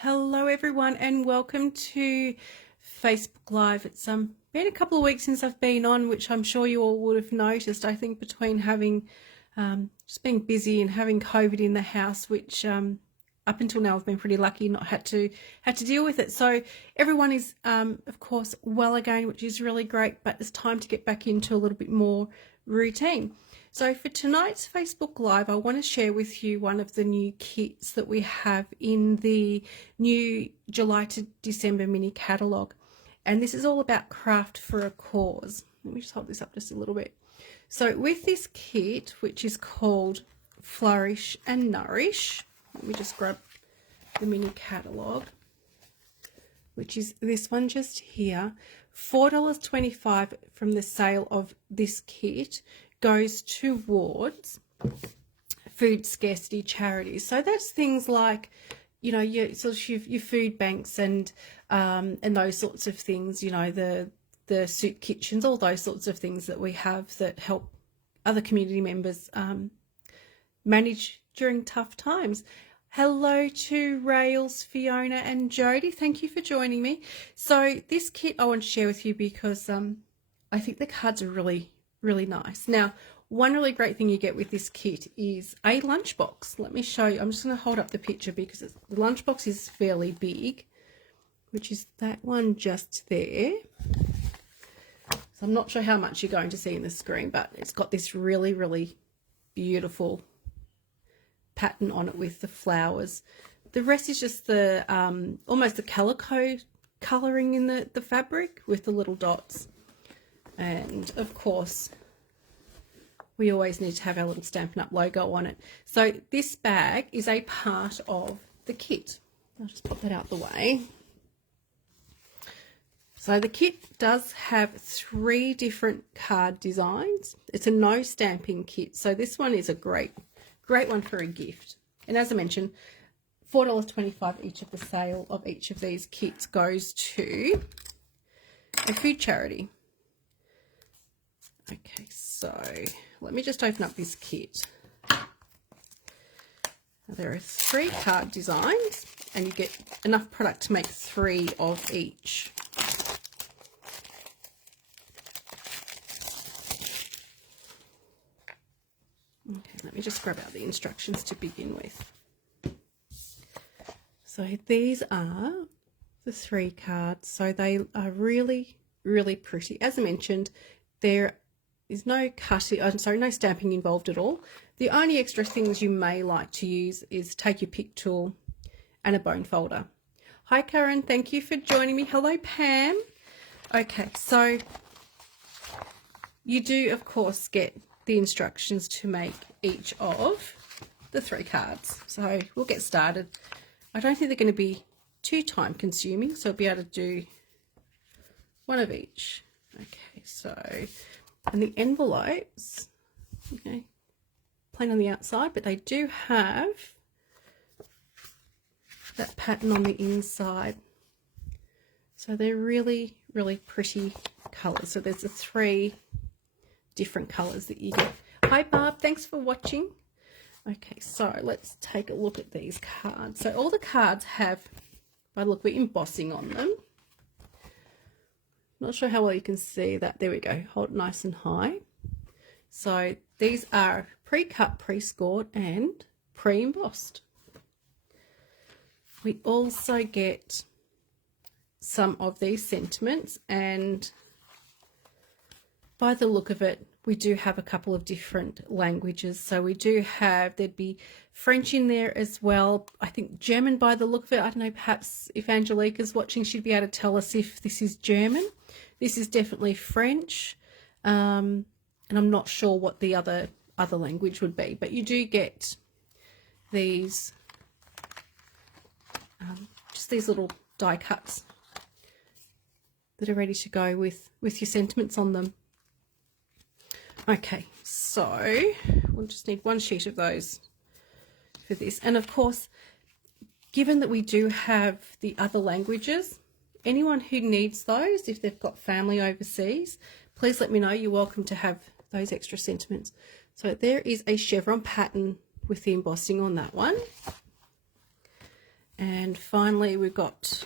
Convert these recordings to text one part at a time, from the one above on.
Hello everyone and welcome to Facebook Live. It's been a couple of weeks since I've been on, which I'm sure you all would have noticed. I think between having just being busy and having COVID in the house, which up until now I've been pretty lucky not had to deal with it. So everyone is of course well again, which is really great, but it's time to get back into a little bit more routine. So for tonight's Facebook Live, I want to share with you one of the new kits that we have in the new July to December mini catalogue. And this is all about craft for a cause. Let me just hold this up just a little bit. So with this kit, which is called Flourish and Nourish, let me just grab the mini catalogue, which is this one just here. $4.25 from the sale of this kit goes towards food scarcity charities. So that's things like, you know, your food banks and those sorts of things. You know, the soup kitchens, all those sorts of things that we have that help other community members manage during tough times. Hello to Rails, Fiona and Jody. Thank you for joining me. So this kit I want to share with you because I think the cards are really nice. Now, one really great thing you get with this kit is a lunchbox. Let me show you. I'm just going to hold up the picture because the lunchbox is fairly big, which is that one just there. So I'm not sure how much you're going to see in the screen, but it's got this really beautiful pattern on it with the flowers. The rest is just the almost the calico colouring in the fabric with the little dots. And of course, we always need to have our little Stampin' Up logo on it. So this bag is a part of the kit. I'll just pop that out the way. So the kit does have 3 different card designs. It's a no stamping kit. So this one is a great one for a gift. And as I mentioned, $4.25 each of the sale of each of these kits goes to a food charity. Okay, so let me just open up this kit. Now, there are 3 card designs and you get enough product to make 3 of each. Okay, let me just grab out the instructions to begin with. So these are the 3 cards. So they are really pretty. As I mentioned, there is no cutting, no stamping involved at all. The only extra things you may like to use is take your pick tool and a bone folder. Hi Karen, thank you for joining me. Hello Pam. Okay, so you do of course get the instructions to make each of the 3 cards. So we'll get started. I don't think they're going to be too time consuming, so I'll be able to do one of each. Okay, so, and the envelopes, okay, plain on the outside, but they do have that pattern on the inside. So they're really pretty colours. So there's the 3 different colours that you get. Hi Barb, thanks for watching. Okay, so let's take a look at these cards. So all the cards have, by the look, we're embossing on them. Not sure how well you can see that. There we go. Hold it nice and high. So these are pre-cut, pre-scored and pre-embossed. We also get some of these sentiments, and by the look of it, we do have a couple of different languages. So we do have, there'd be French in there as well. I think German by the look of it. I don't know, perhaps if Angelica's watching, she'd be able to tell us if this is German. This is definitely French. And I'm not sure what the other language would be. But you do get these, just these little die cuts that are ready to go with your sentiments on them. Okay, so we'll just need 1 sheet of those for this. And of course, given that we do have the other languages, anyone who needs those, if they've got family overseas, please let me know. You're welcome to have those extra sentiments. So there is a chevron pattern with the embossing on that one. And finally, we've got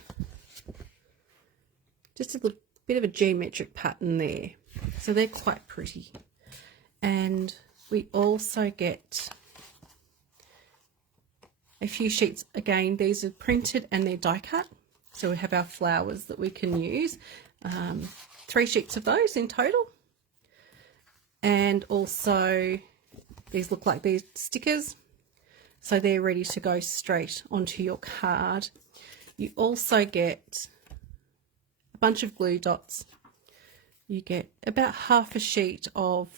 just a little bit of a geometric pattern there. So they're quite pretty. And we also get a few sheets. Again, these are printed and they're die cut. So we have our flowers that we can use. 3 sheets of those in total. And also these look like these stickers. So they're ready to go straight onto your card. You also get a bunch of glue dots. You get about half a sheet of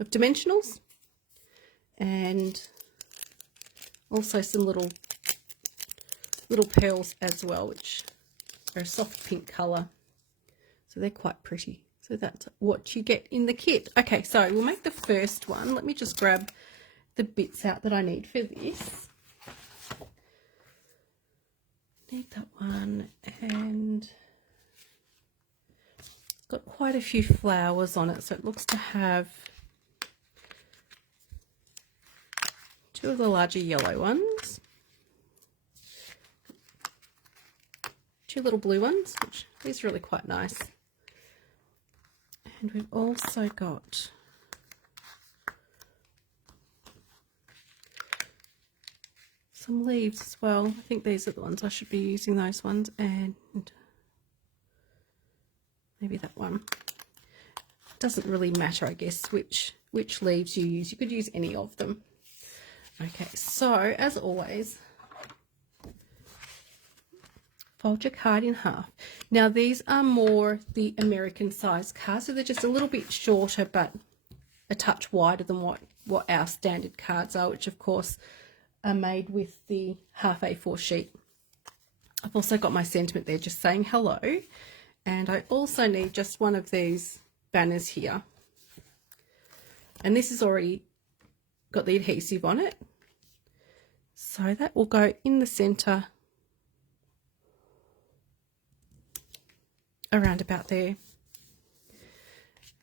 dimensionals, and also some little pearls as well, which are a soft pink colour. So they're quite pretty. So that's what you get in the kit. Okay, so we'll make the first one. Let me just grab the bits out that I need for this. Need that one, and it's got quite a few flowers on it, so it looks to have 2 of the larger yellow ones, 2 little blue ones, which is really quite nice. And we've also got some leaves as well. I think these are the ones I should be using, those ones, and maybe that one. Doesn't really matter, I guess, which leaves you use. You could use any of them. Okay, so as always, fold your card in half. Now these are more the American size cards, so they're just a little bit shorter but a touch wider than what our standard cards are, which of course are made with the half A4 sheet. I've also got my sentiment there just saying hello, and I also need just one of these banners here, and this has already got the adhesive on it, so that will go in the center around about there.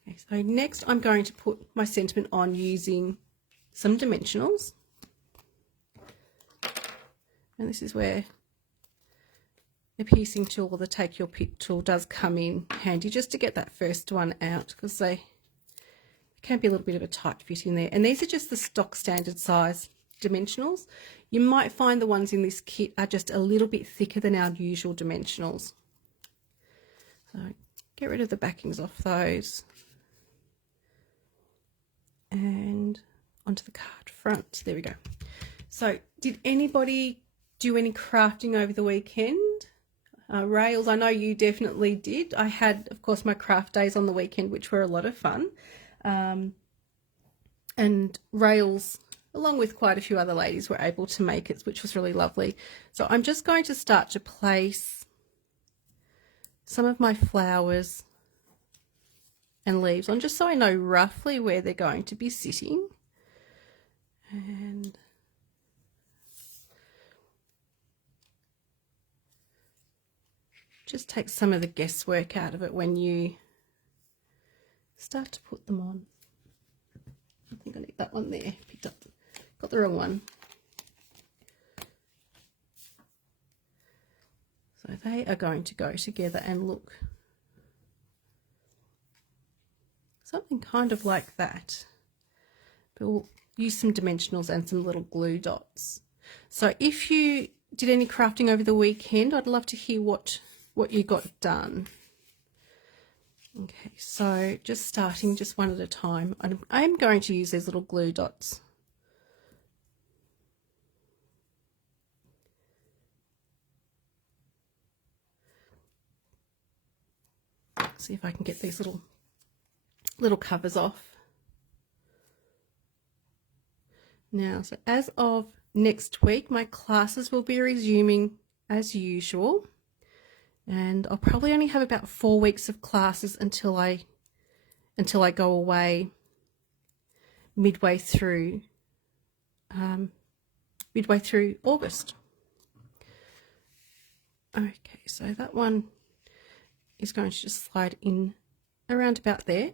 Okay, so next I'm going to put my sentiment on using some dimensionals. And this is where the piecing tool or the take your pick tool does come in handy, just to get that first one out, because they can be a little bit of a tight fit in there. And these are just the stock standard size dimensionals. You might find the ones in this kit are just a little bit thicker than our usual dimensionals. So get rid of the backings off those. And onto the card front. There we go. So did anybody do any crafting over the weekend? Rails, I know you definitely did. I had, of course, my craft days on the weekend, which were a lot of fun. And Rails, along with quite a few other ladies, were able to make it, which was really lovely. So I'm just going to start to place some of my flowers and leaves on, just so I know roughly where they're going to be sitting. And just take some of the guesswork out of it when you start to put them on. I think I need that one there. Got the wrong one. So they are going to go together and look something kind of like that. But we'll use some dimensionals and some little glue dots. So if you did any crafting over the weekend, I'd love to hear what you got done. Okay, so just starting just one at a time. I'm going to use these little glue dots. See if I can get these little covers off. Now, so as of next week, my classes will be resuming as usual. And I'll probably only have about 4 weeks of classes until I go away midway through August. Okay, so that one is going to just slide in around about there.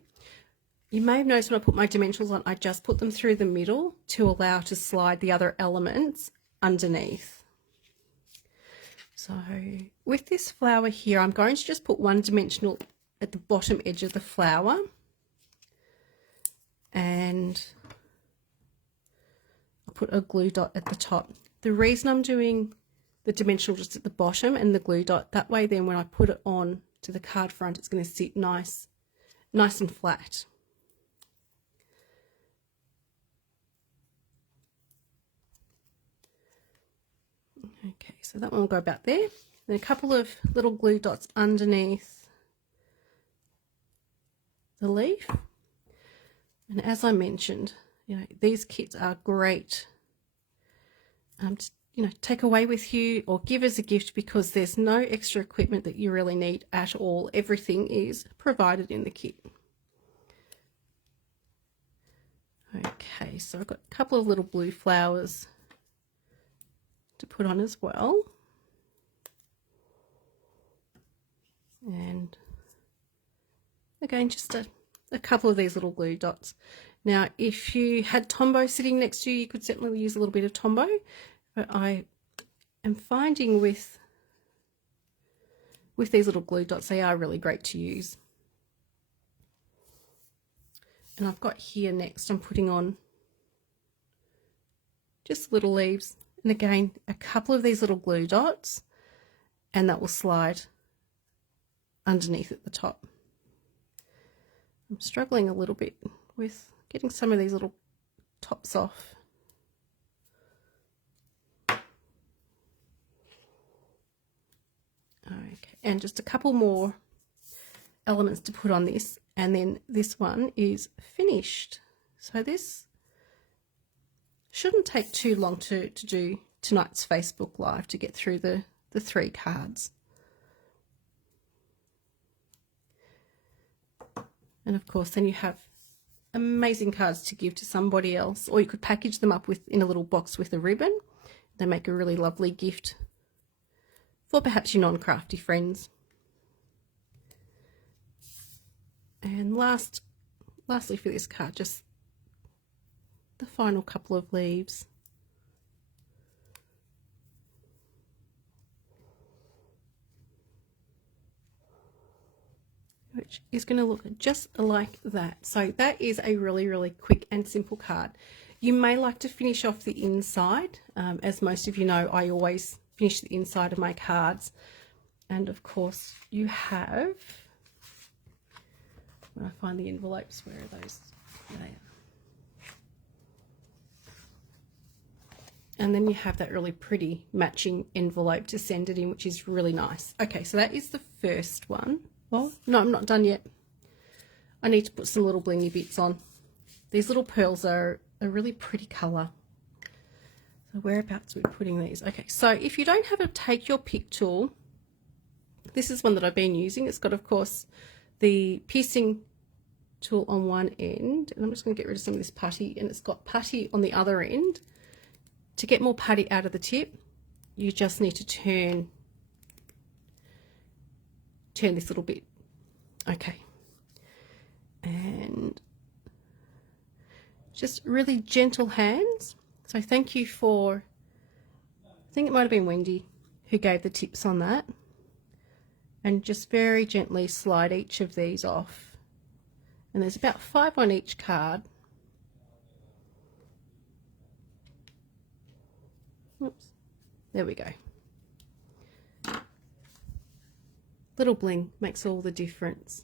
You may have noticed when I put my dimensionals on, I just put them through the middle to allow to slide the other elements underneath. So with this flower here, I'm going to just put one dimensional at the bottom edge of the flower, and I'll put a glue dot at the top. The reason I'm doing the dimensional just at the bottom and the glue dot, that way then when I put it on to the card front, it's going to sit nice and flat. Okay, so that one will go about there. Then a couple of little glue dots underneath the leaf. And as I mentioned, these kits are great to, take away with you or give as a gift, because there's no extra equipment that you really need at all. Everything is provided in the kit. Okay, so I've got a couple of little blue flowers to put on as well. And again, just a couple of these little glue dots. Now, if you had Tombow sitting next to you, you could certainly use a little bit of Tombow, but I am finding with these little glue dots, they are really great to use. And I've got here next, I'm putting on just little leaves, and again, a couple of these little glue dots, and that will slide underneath at the top. I'm struggling a little bit with getting some of these little tops off. Okay, and just a couple more elements to put on this, and then this one is finished. So this shouldn't take too long to do tonight's Facebook Live, to get through the 3 cards. And of course, then you have amazing cards to give to somebody else, or you could package them up in a little box with a ribbon. They make a really lovely gift for perhaps your non-crafty friends. And lastly for this card, just the final couple of leaves. Which is going to look just like that. So that is a really, really quick and simple card. You may like to finish off the inside. As most of you know, I always finish the inside of my cards. And of course you have, when I find the envelopes, where are those? There they are. And then you have that really pretty matching envelope to send it in, which is really nice. Okay, so that is the first one. Oh, no, I'm not done yet. I need to put some little blingy bits on. These little pearls are a really pretty colour. So whereabouts are we putting these? Okay, so if you don't have a take your pick tool, this is one that I've been using. It's got, of course, the piercing tool on one end, and I'm just going to get rid of some of this putty, and it's got putty on the other end. To get more putty out of the tip, you just need to turn this little bit. Okay, and just really gentle hands. So thank you for, I think it might have been Wendy who gave the tips on that, and just very gently slide each of these off, and there's about 5 on each card. Oops, there we go. Little bling makes all the difference.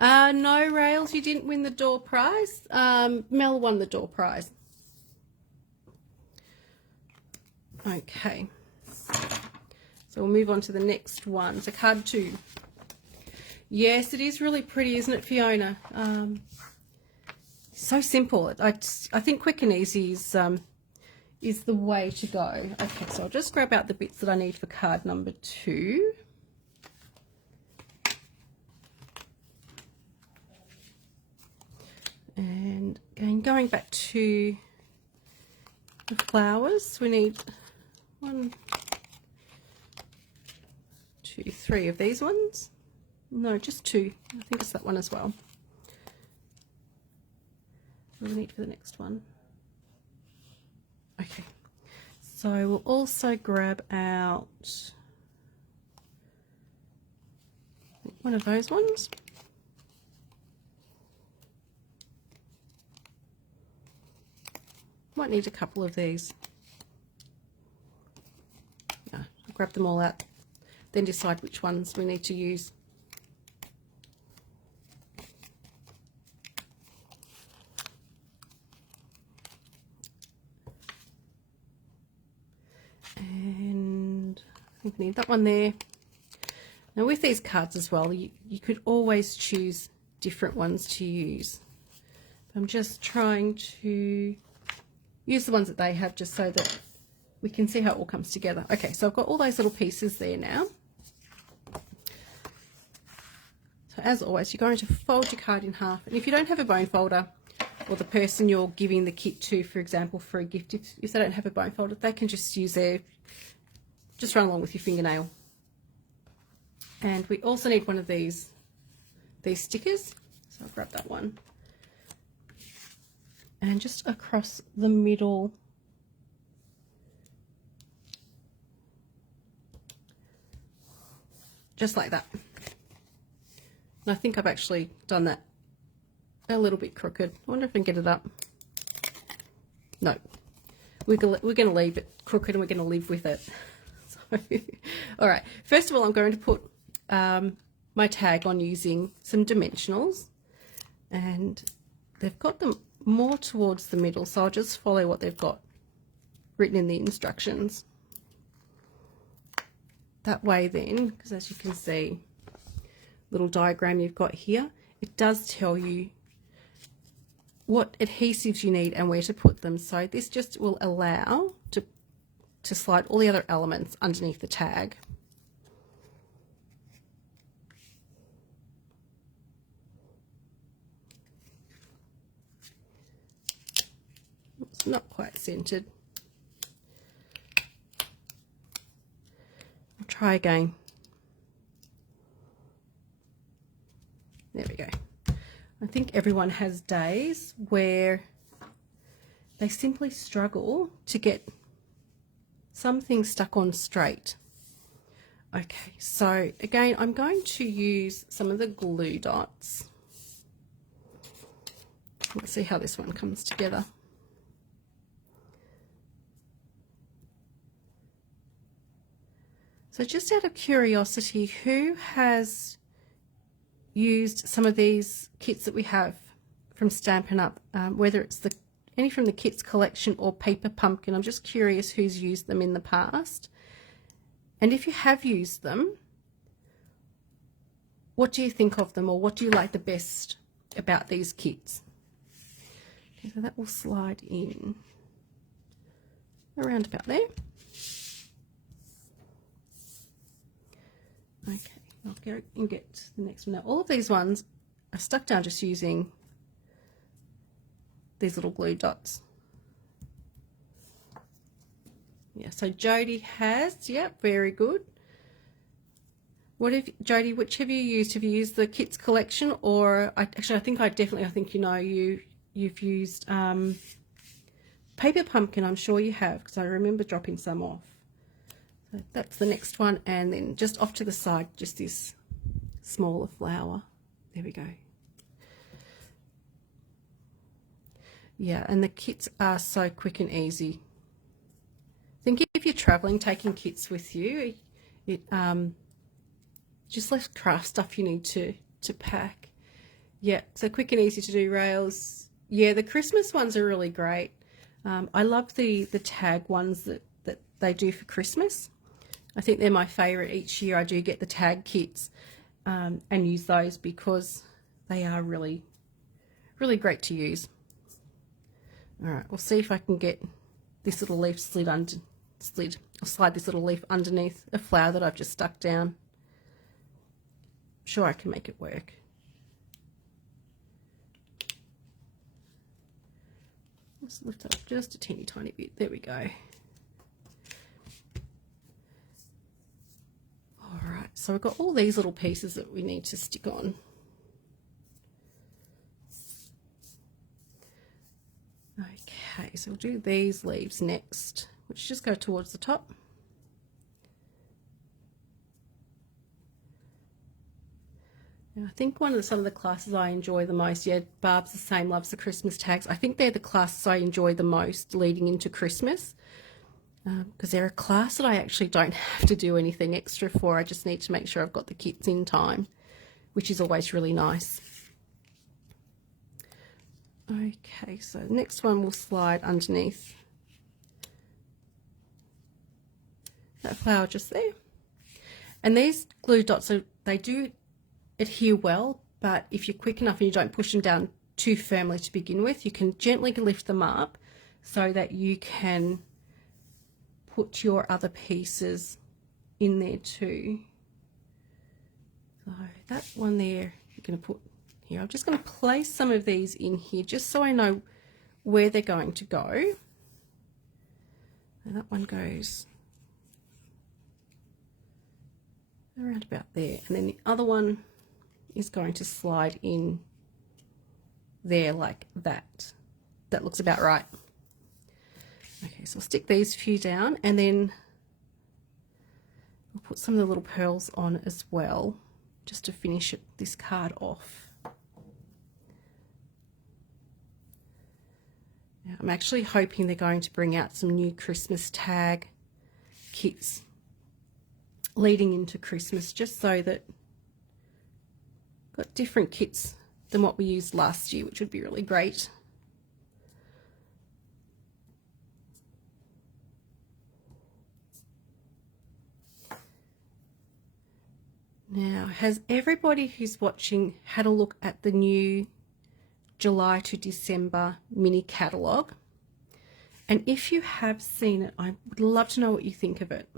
No, Rails, you didn't win the door prize. Mel won the door prize. Okay. So we'll move on to the next one. So card 2. Yes, it is really pretty, isn't it, Fiona? So simple. I think quick and easy is the way to go. Okay, so I'll just grab out the bits that I need for card number 2. And again, going back to the flowers, we need 1, 2, 3 of these ones. No, just 2. I think it's that one as well. What do we need for the next one? Okay, So we'll also grab out one of those ones. Might need a couple of these. Yeah, I'll grab them all out, then decide which ones we need to use. And I think I need that one there. Now with these cards as well, you could always choose different ones to use. I'm just trying to use the ones that they have just so that we can see how it all comes together. Okay, so I've got all those little pieces there now. So as always, you're going to fold your card in half. And if you don't have a bone folder, or the person you're giving the kit to, for example, for a gift, if they don't have a bone folder, they can just use just run along with your fingernail. And we also need one of these stickers. So I'll grab that one. And just across the middle, just like that. And I think I've actually done that a little bit crooked. I wonder if I can get it up. No, we're going to leave it crooked and we're going to live with it. So, all right, first of all, I'm going to put my tag on using some dimensionals, and they've got them more towards the middle, so I'll just follow what they've got written in the instructions. That way then, because as you can see, little diagram you've got here, it does tell you what adhesives you need and where to put them. So this just will allow to slide all the other elements underneath the tag. It's not quite centered. I'll try again. There we go. I think everyone has days where they simply struggle to get some things stuck on straight. Okay, so again, I'm going to use some of the glue dots. Let's see how this one comes together. So just out of curiosity, who has used some of these kits that we have from Stampin' Up, whether it's any from the kits collection or Paper Pumpkin? I'm just curious who's used them in the past. And if you have used them, what do you think of them, or what do you like the best about these kits? Okay, so that will slide in around about there. Okay, I'll go and get the next one. Now all of these ones are stuck down just using these little glue dots. Yeah, so Jody has, yep, very good. What have Jody, which have you used? Have you used the kits collection, or I think you know you've used Paper Pumpkin. I'm sure you have, because I remember dropping some off. So that's the next one, and then just off to the side, just this smaller flower. There we go. Yeah, and the kits are so quick and easy. I think if you're traveling, taking kits with you, it just less craft stuff you need to pack. Yeah, so quick and easy to do rails. Yeah, the Christmas ones are really great. I love the tag ones that they do for Christmas. I think they're my favourite. Each year I do get the tag kits and use those because they are really, really great to use. All right, we'll see if I can get this little leaf I'll slide this little leaf underneath a flower that I've just stuck down. I'm sure I can make it work. Just lift up just a teeny tiny bit. There we go. All right, so we've got all these little pieces that we need to stick on. Okay, so we'll do these leaves next, which just go towards the top. I think some of the classes I enjoy the most, yeah, Barb's the same, loves the Christmas tags. I think they're the classes I enjoy the most leading into Christmas, because they're a class that I actually don't have to do anything extra for. I just need to make sure I've got the kits in time, which is always really nice. Okay, so the next one will slide underneath that flower just there. And these glue dots, they do adhere well, but if you're quick enough and you don't push them down too firmly to begin with, you can gently lift them up so that you can put your other pieces in there too. So that one there you're going to put here. I'm just going to place some of these in here just so I know where they're going to go. And that one goes around about there, and then the other one is going to slide in there like that. That looks about right. Okay, so I'll stick these few down, and then I'll put some of the little pearls on as well, just to finish this card off. Now, I'm actually hoping they're going to bring out some new Christmas tag kits leading into Christmas, just so that got different kits than what we used last year, which would be really great. Now, has everybody who's watching had a look at the new July to December mini catalogue? And if you have seen it, I would love to know what you think of it.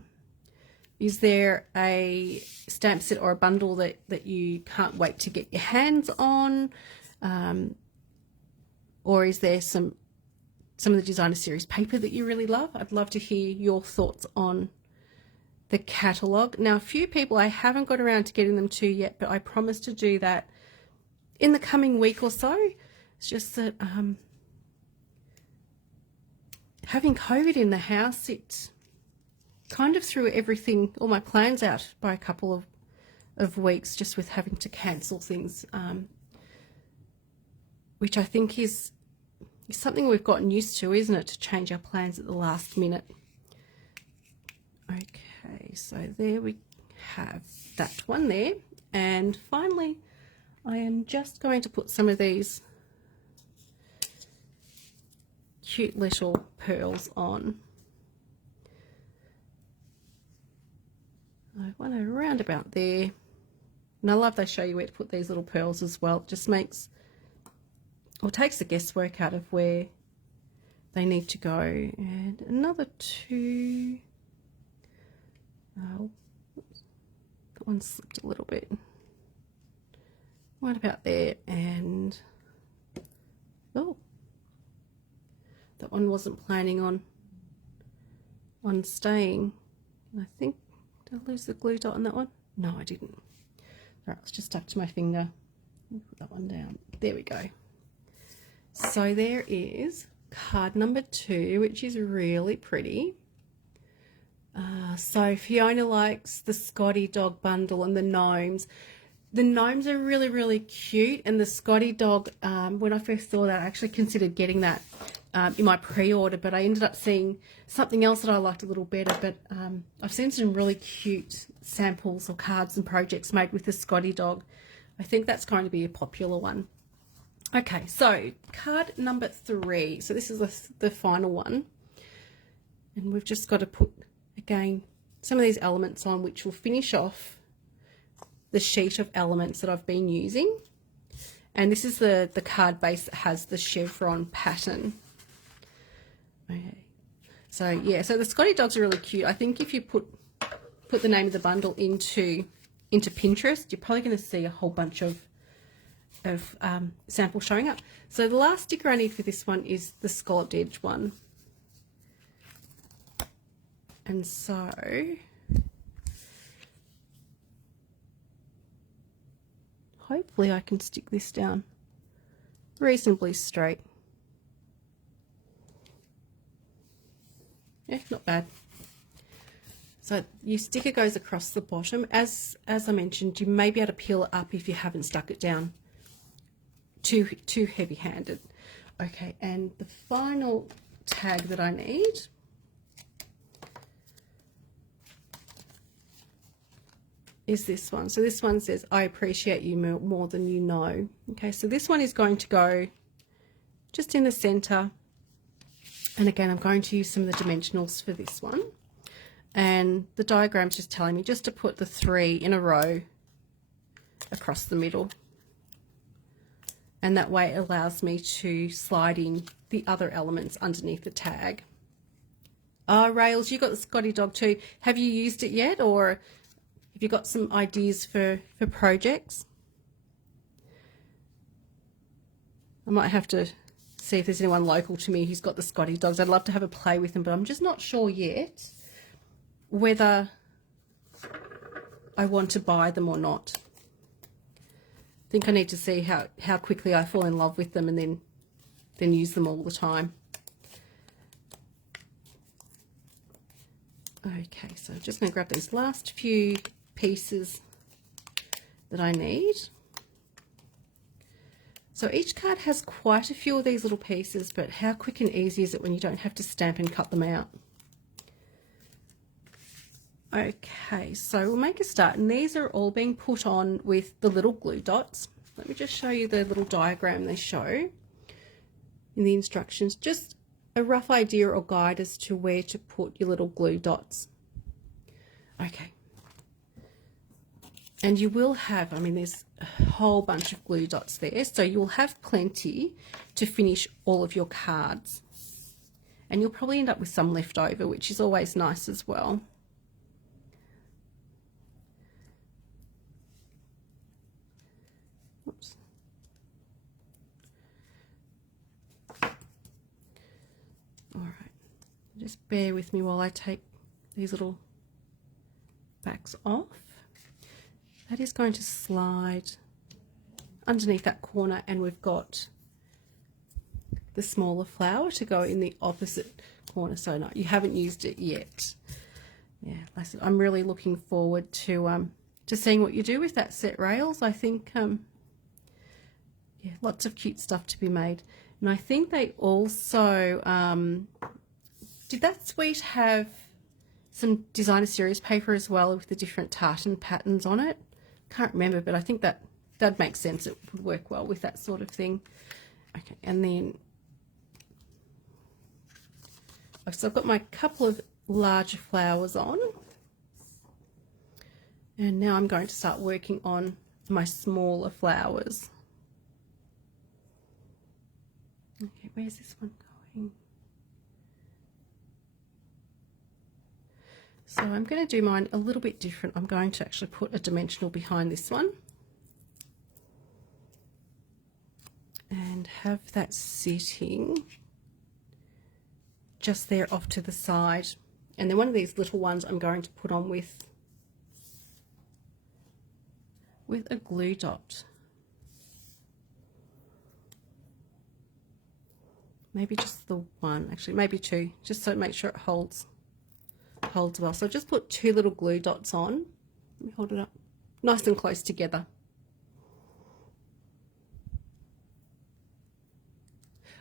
Is there a stamp set or a bundle that you can't wait to get your hands on? Or is there some of the designer series paper that you really love? I'd love to hear your thoughts on the catalogue. Now, a few people I haven't got around to getting them to yet, but I promise to do that in the coming week or so. It's just that having COVID in the house, it kind of threw everything, all my plans out by a couple of weeks, just with having to cancel things, which I think is something we've gotten used to, isn't it, to change our plans at the last minute. Okay, so there we have that one there. And finally, I am just going to put some of these cute little pearls on. I want to round about there, and I love they show you where to put these little pearls as well. It just makes, or takes the guesswork out of where they need to go. And another two. Oh, that one slipped a little bit. Right about there, and oh, that one wasn't planning on staying. I think, did I lose the glue dot on that one? No, I didn't. All right, it's just stuck to my finger. Put that one down. There we go. So there is card number 2, which is really pretty. So Fiona likes the Scotty dog bundle and the gnomes. The gnomes are really, really cute, and the Scotty dog, when I first saw that, I actually considered getting that in my pre-order, but I ended up seeing something else that I liked a little better. But I've seen some really cute samples or cards and projects made with the Scotty dog. I think that's going to be a popular one. Okay, so card number 3. So this is the final one, and we've just got to put, again, some of these elements on, which will finish off the sheet of elements that I've been using. And this is the card base that has the chevron pattern. Okay, so yeah, so the Scotty dogs are really cute. I think if you put the name of the bundle into Pinterest, you're probably going to see a whole bunch of samples showing up. So the last sticker I need for this one is the scalloped edge one. And so hopefully I can stick this down reasonably straight. Yeah, not bad. So your sticker goes across the bottom. As I mentioned, you may be able to peel it up if you haven't stuck it down too heavy-handed. Okay, and the final tag that I need is this one. So this one says, I appreciate you more than you know. Okay, so this one is going to go just in the center. And again, I'm going to use some of the dimensionals for this one. And the diagram's just telling me just to put the 3 in a row across the middle. And that way it allows me to slide in the other elements underneath the tag. Rails, you got the Scotty dog too. Have you used it yet, or have you got some ideas for projects? I might have to see if there's anyone local to me who's got the Scotty dogs. I'd love to have a play with them, but I'm just not sure yet whether I want to buy them or not. I think I need to see how quickly I fall in love with them and then use them all the time. Okay, so I'm just going to grab these last few pieces that I need. So each card has quite a few of these little pieces, but how quick and easy is it when you don't have to stamp and cut them out? Okay, so we'll make a start, and these are all being put on with the little glue dots. Let me just show you the little diagram they show in the instructions. Just a rough idea or guide as to where to put your little glue dots. Okay. And you will have, I mean, there's a whole bunch of glue dots there, so you'll have plenty to finish all of your cards. And you'll probably end up with some left over, which is always nice as well. Oops. All right, just bear with me while I take these little backs off. That is going to slide underneath that corner, and we've got the smaller flower to go in the opposite corner. So no, you haven't used it yet. Yeah, like I said, I'm really looking forward to seeing what you do with that set, Rails. I think yeah, lots of cute stuff to be made. And I think they also did that suite have some designer series paper as well with the different tartan patterns on it? Can't remember, but I think that'd make sense. It would work well with that sort of thing. Okay, and then so I've got my couple of larger flowers on, and now I'm going to start working on my smaller flowers. Okay, where's this one going? So I'm going to do mine a little bit different. I'm going to actually put a dimensional behind this one and have that sitting just there off to the side. And then one of these little ones I'm going to put on with a glue dot. Maybe just the one, actually maybe two, just so make sure it holds well. So just put 2 little glue dots on. Let me hold it up nice and close together.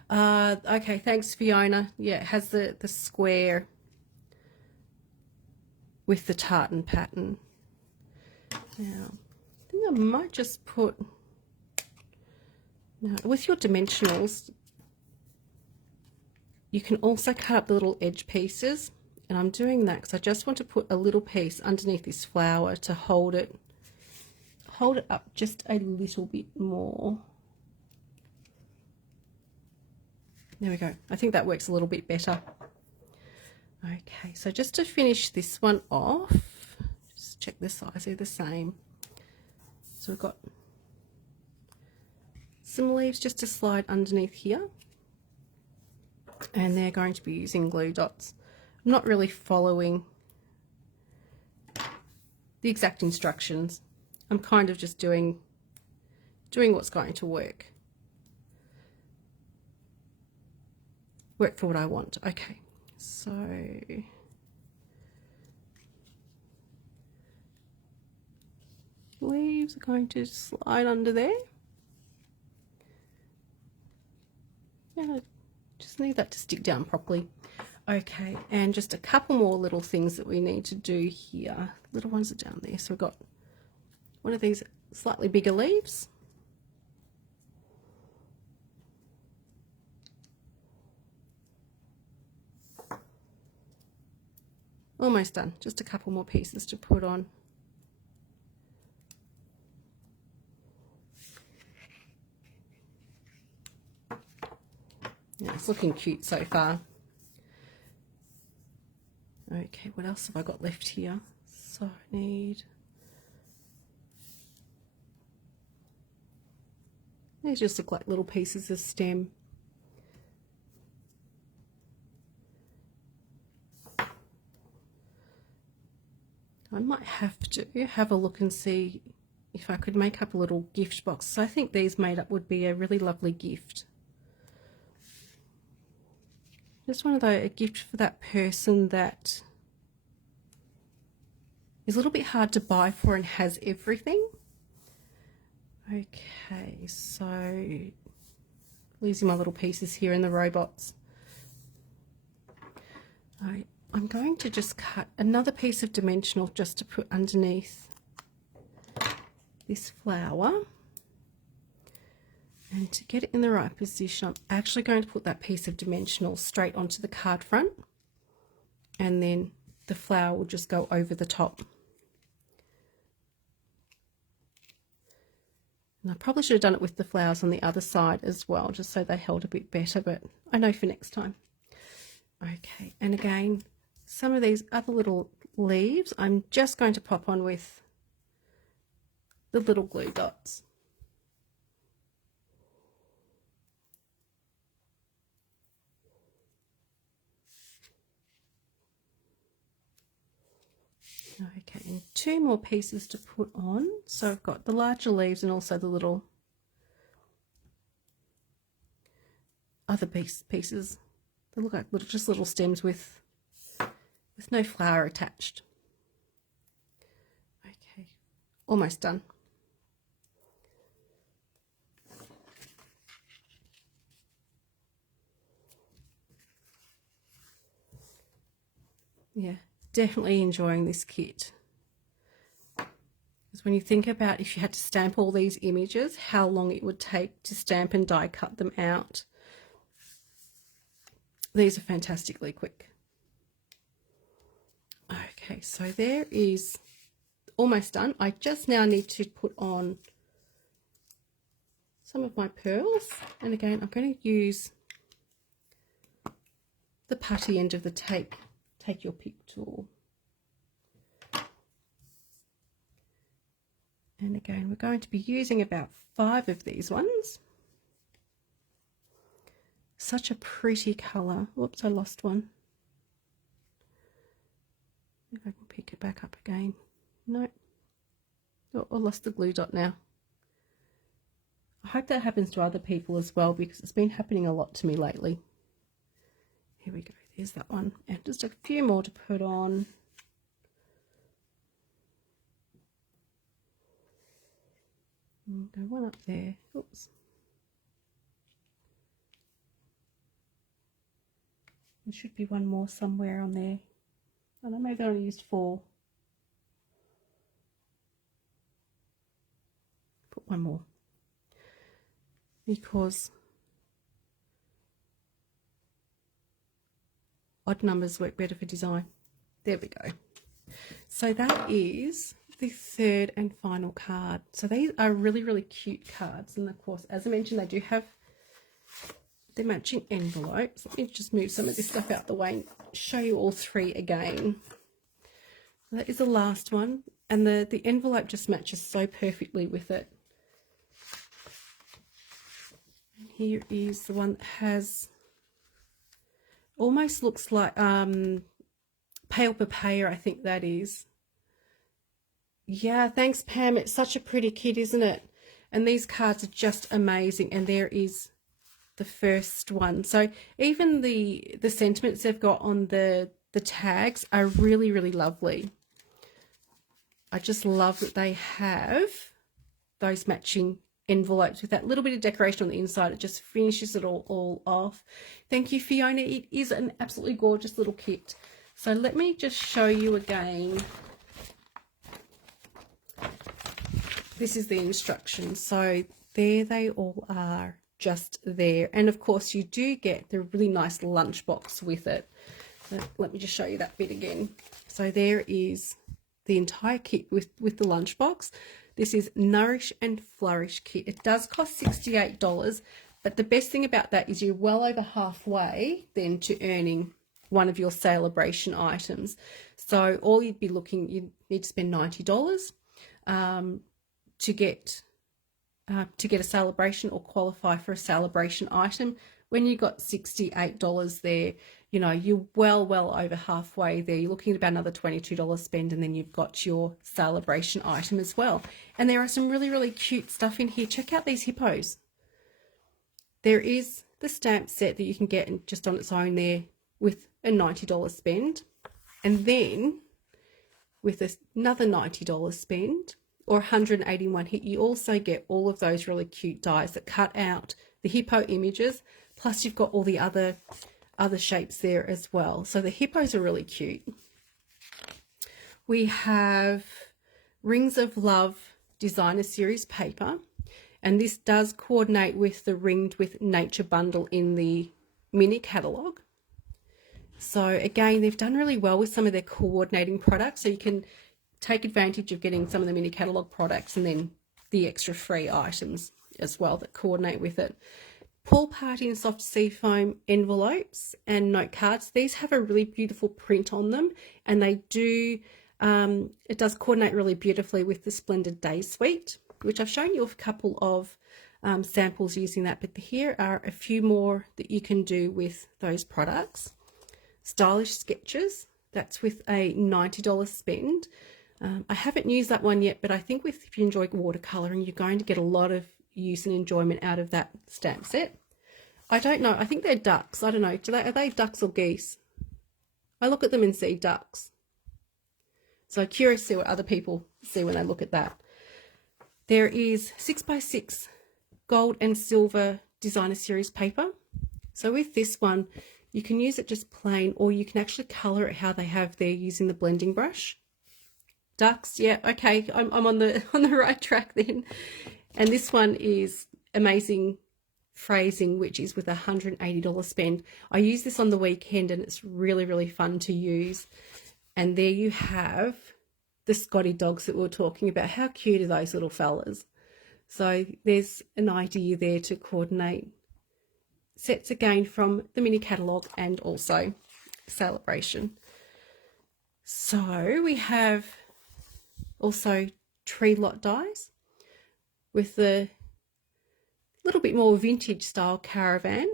Okay, thanks Fiona. Yeah, it has the square with the tartan pattern. Now I think I might just put, now with your dimensionals you can also cut up the little edge pieces. And I'm doing that because I just want to put a little piece underneath this flower to hold it up just a little bit more. There we go. I think that works a little bit better. Okay, so just to finish this one off, just check the size, they're the same. So we've got some leaves just to slide underneath here, and they're going to be using glue dots. I'm not really following the exact instructions. I'm kind of just doing what's going to work for what I want. Okay, So leaves are going to slide under there. Yeah, just need that to stick down properly. Okay, and just a couple more little things that we need to do here. Little ones are down there. So we've got one of these slightly bigger leaves. Almost done. Just a couple more pieces to put on. Yeah, it's looking cute so far. Okay, what else have I got left here? So I need... These just look like little pieces of stem. I might have to have a look and see if I could make up a little gift box. So I think these made up would be a really lovely gift. Just one of those, a gift for that person that is a little bit hard to buy for and has everything. Okay, so losing my little pieces here in the robots. I'm going to just cut another piece of dimensional just to put underneath this flower. And to get it in the right position, I'm actually going to put that piece of dimensional straight onto the card front, and then the flower will just go over the top. And I probably should have done it with the flowers on the other side as well, just so they held a bit better, but I know for next time. Okay, and again, some of these other little leaves, I'm just going to pop on with the little glue dots. Okay, and two more pieces to put on. So I've got the larger leaves and also the little other pieces. They look like just little stems with no flower attached. Okay, almost done. Yeah, definitely enjoying this kit. Because when you think about if you had to stamp all these images, how long it would take to stamp and die cut them out. These are fantastically quick. Okay, so there is almost done. I just now need to put on some of my pearls. And again, I'm going to use the putty end of the take your pick tool. And again, we're going to be using about 5 of these ones. Such a pretty colour. Whoops, I lost one. If I can pick it back up again. No. Oh, I lost the glue dot now. I hope that happens to other people as well, because it's been happening a lot to me lately. Here we go. There's that one. And just a few more to put on. Go one up there. Oops. There should be one more somewhere on there. I don't know, maybe I only used 4. Put one more. Because odd numbers work better for design. There we go. So that is the third and final card. So these are really, really cute cards. And of course, as I mentioned, they do have the matching envelopes. Let me just move some of this stuff out the way and show you all 3 again. So that is the last one. And the envelope just matches so perfectly with it. And here is the one that has, almost looks like pale papaya, I think that is. Yeah, thanks Pam. It's such a pretty kit, isn't it? And these cards are just amazing. And there is the first one. So even the sentiments they've got on the tags are really, really lovely. I just love that they have those matching envelopes with that little bit of decoration on the inside. It just finishes it all off. Thank you, Fiona. It is an absolutely gorgeous little kit. So let me just show you again. This is the instructions. So there they all are, just there. And of course you do get the really nice lunchbox with it. Let me just show you that bit again. So there is the entire kit with the lunchbox. This is Nourish and Flourish Kit. It does cost $68, but the best thing about that is you're well over halfway then to earning one of your celebration items. So all you'd be looking, you need to spend $90 to get a celebration or qualify for a celebration item. When you got $68 there, you know, you're well over halfway there. You're looking at about another $22 spend, and then you've got your celebration item as well. And there are some really, really cute stuff in here. Check out these hippos. There is the stamp set that you can get just on its own there with a $90 spend. And then with another $90 spend or 181 hit, you also get all of those really cute dies that cut out the hippo images. Plus you've got all the other shapes there as well. So the hippos are really cute. We have Rings of Love Designer Series paper, and this does coordinate with the Ringed with Nature bundle in the mini catalogue. So again, they've done really well with some of their coordinating products, so you can take advantage of getting some of the mini catalogue products and then the extra free items as well that coordinate with it. Pool Party and Soft Seafoam envelopes and note cards. These have a really beautiful print on them, and they do, it does coordinate really beautifully with the Splendid Day Suite, which I've shown you a couple of samples using that, but here are a few more that you can do with those products. Stylish Sketches, that's with a $90 spend. I haven't used that one yet, but I think if you enjoy watercolouring, you're going to get a lot of use and enjoyment out of that stamp set. I don't know, I think they're ducks. I don't know, are they ducks or geese? I look at them and see ducks. So curious to see what other people see when they look at that. There is 6x6 gold and silver designer series paper. So with this one, you can use it just plain, or you can actually colour it how they have there using the blending brush. Ducks, yeah, okay, I'm on the right track then. And this one is Amazing Phrasing, which is with a $180 spend. I use this on the weekend and it's really, really fun to use. And there you have the Scotty dogs that we were talking about. How cute are those little fellas? So there's an idea there to coordinate sets again from the mini catalogue and also celebration. So we have also tree lot dies with the little bit more vintage style caravan.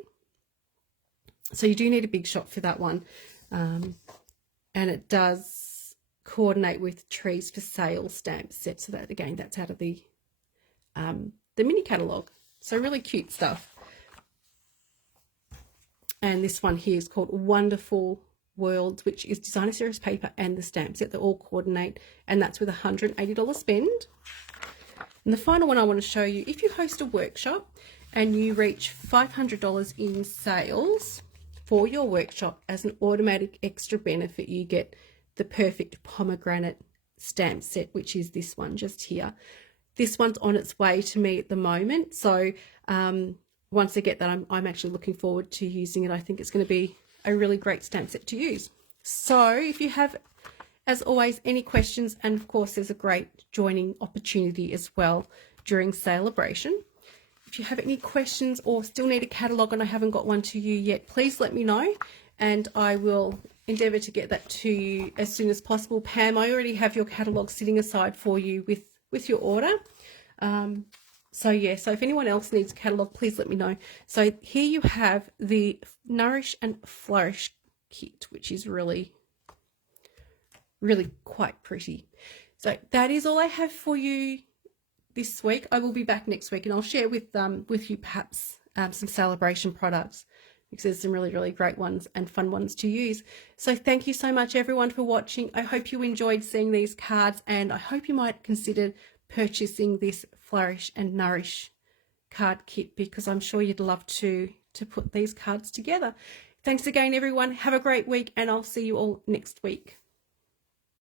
So you do need a big shot for that one. And it does coordinate with trees for sale stamp set. So that again, that's out of the mini catalogue. So really cute stuff. And this one here is called Wonderful Worlds, which is designer series paper and the stamp set that all coordinate, and that's with a $180 spend. And the final one I want to show you, if you host a workshop and you reach $500 in sales for your workshop, as an automatic extra benefit, you get the perfect pomegranate stamp set, which is this one just here. This one's on its way to me at the moment. So once I get that, I'm actually looking forward to using it. I think it's going to be a really great stamp set to use. So if you have, as always, any questions, and of course there's a great joining opportunity as well during celebration. If you have any questions or still need a catalogue and I haven't got one to you yet, please let me know and I will endeavour to get that to you as soon as possible. Pam, I already have your catalogue sitting aside for you with your order. So yeah, so if anyone else needs a catalogue, please let me know. So here you have the Nourish and Flourish Kit, which is really, really quite pretty. So that is all I have for you this week. I will be back next week and I'll share with you perhaps some celebration products, because there's some really, really great ones and fun ones to use. So thank you so much, everyone, for watching. I hope you enjoyed seeing these cards, and I hope you might consider purchasing this Flourish and Nourish card kit, because I'm sure you'd love to put these cards together. Thanks again, everyone. Have a great week, and I'll see you all next week.